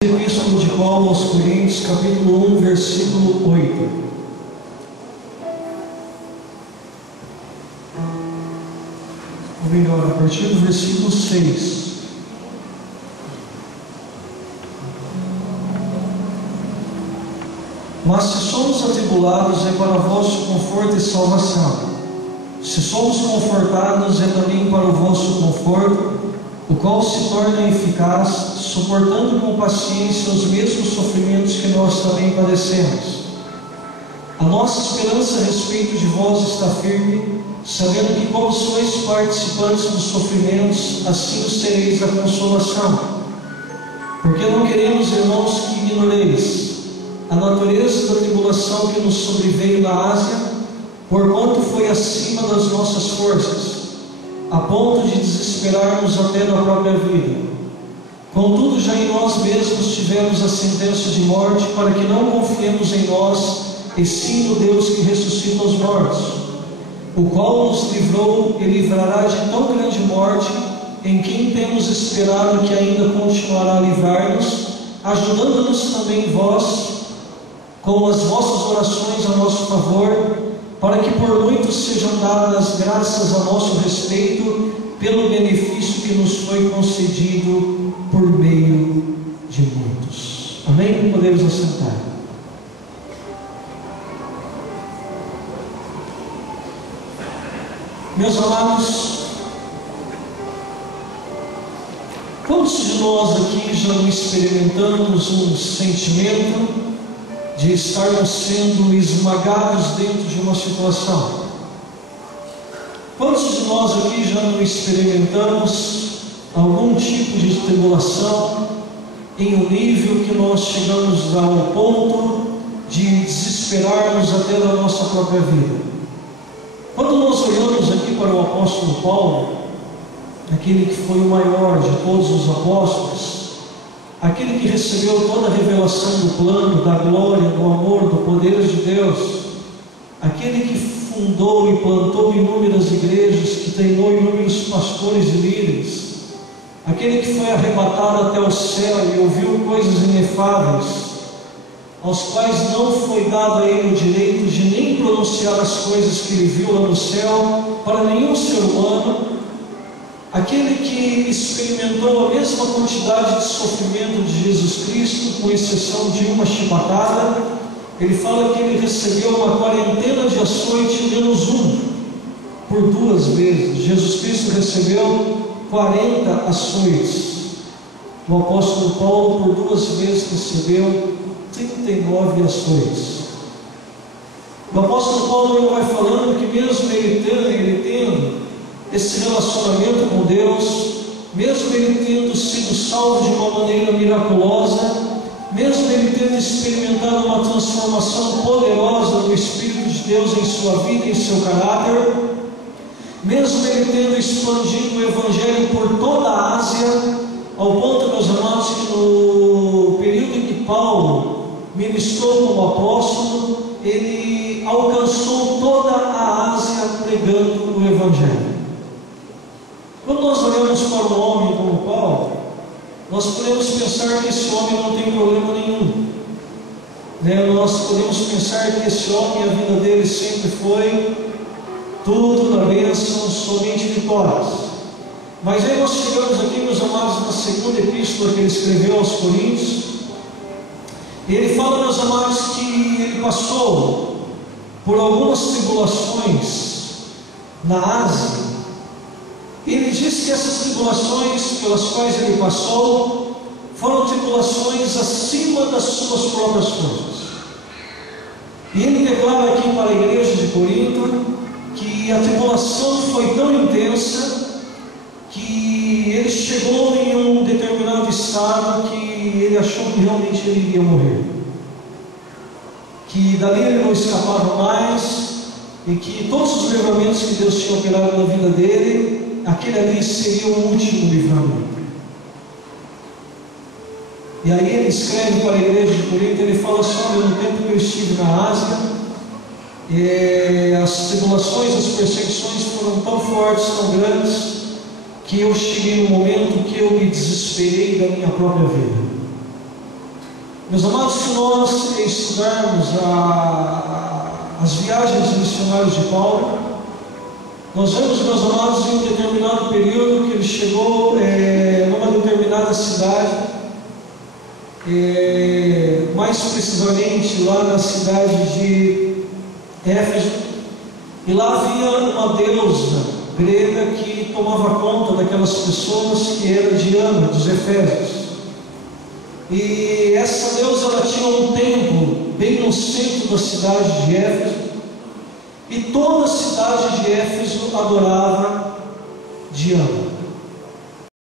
Epístola de Paulo aos Coríntios, capítulo 1, versículo 8. Ou melhor, a partir do versículo 6. Mas se somos atribulados, é para vosso conforto e salvação. Se somos confortados, é também para o vosso conforto, o qual se torna eficaz, suportando com paciência os mesmos sofrimentos que nós também padecemos. A nossa esperança a respeito de vós está firme, sabendo que, como sois participantes dos sofrimentos, assim os tereis da consolação. Porque não queremos, irmãos, que ignoreis a natureza da tribulação que nos sobreveio na Ásia, porquanto foi acima das nossas forças, a ponto de desesperarmos até da própria vida. Contudo, já em nós mesmos tivemos a sentença de morte, para que não confiemos em nós, e sim no Deus que ressuscita os mortos, o qual nos livrou e livrará de tão grande morte, em quem temos esperado que ainda continuará a livrar-nos, ajudando-nos também vós, com as vossas orações a nosso favor, para que por muitos sejam dadas graças a nosso respeito, pelo benefício que nos foi concedido por meio de muitos. Amém? Podemos assentar. Meus amados, quantos de nós aqui já não experimentamos um sentimento de estarmos sendo esmagados dentro de uma situação? Quantos de nós aqui já não experimentamos algum tipo de tribulação em um nível que nós chegamos ao ponto de desesperarmos até da nossa própria vida? Quando nós olhamos aqui para o apóstolo Paulo, aquele que foi o maior de todos os apóstolos, aquele que recebeu toda a revelação do plano, da glória, do amor, do poder de Deus, aquele que fundou e plantou inúmeras igrejas, que treinou inúmeros pastores e líderes, aquele que foi arrebatado até o céu e ouviu coisas inefáveis, aos quais não foi dado a ele o direito de nem pronunciar as coisas que ele viu lá no céu para nenhum ser humano, aquele que experimentou a mesma quantidade de sofrimento de Jesus Cristo, com exceção de uma chibatada. Ele fala que ele recebeu uma quarentena de açoite menos um, por 2 vezes. Jesus Cristo recebeu 40 açoites. O apóstolo Paulo, por 2 vezes, recebeu 39 açoites. O apóstolo Paulo ele vai falando que mesmo ele tendo esse relacionamento com Deus, mesmo ele tendo sido salvo de uma maneira miraculosa, mesmo ele tendo experimentado uma transformação poderosa do Espírito de Deus em sua vida e em seu caráter, mesmo ele tendo expandido o Evangelho por toda a Ásia, ao ponto, meus amados, que no período em que Paulo ministrou como apóstolo, ele alcançou toda a Ásia pregando o Evangelho. Quando nós olhamos para um homem como Paulo, nós podemos pensar que esse homem não tem problema nenhum, Nós podemos pensar que esse homem, a vida dele sempre foi tudo na bênção, somente vitórias. Mas aí nós chegamos aqui, meus amados, na segunda epístola que ele escreveu aos Coríntios, e ele fala, meus amados, que ele passou por algumas tribulações na Ásia. Ele diz que essas tribulações pelas quais ele passou foram tribulações acima das suas próprias forças. E ele declara aqui para a igreja de Corinto que a tribulação foi tão intensa que ele chegou em um determinado estado que ele achou que realmente ele iria morrer, que dali ele não escapava mais, e que todos os livramentos que Deus tinha operado na vida dele, aquele ali seria o último livramento. E aí ele escreve para a igreja de Corinto, ele fala assim: olha, no tempo que eu estive na Ásia, as tribulações, as perseguições foram tão fortes, tão grandes, que eu cheguei no momento que eu me desesperei da minha própria vida. Meus amados, se nós estudarmos as viagens missionárias de Paulo, nós vemos, meus amados, em um determinado período que ele chegou numa determinada cidade, mais precisamente lá na cidade de Éfeso, e lá havia uma deusa grega que tomava conta daquelas pessoas, que era Diana, dos Efésios. E essa deusa, ela tinha um templo bem no centro da cidade de Éfeso, e toda a cidade de Éfeso adorava Diana.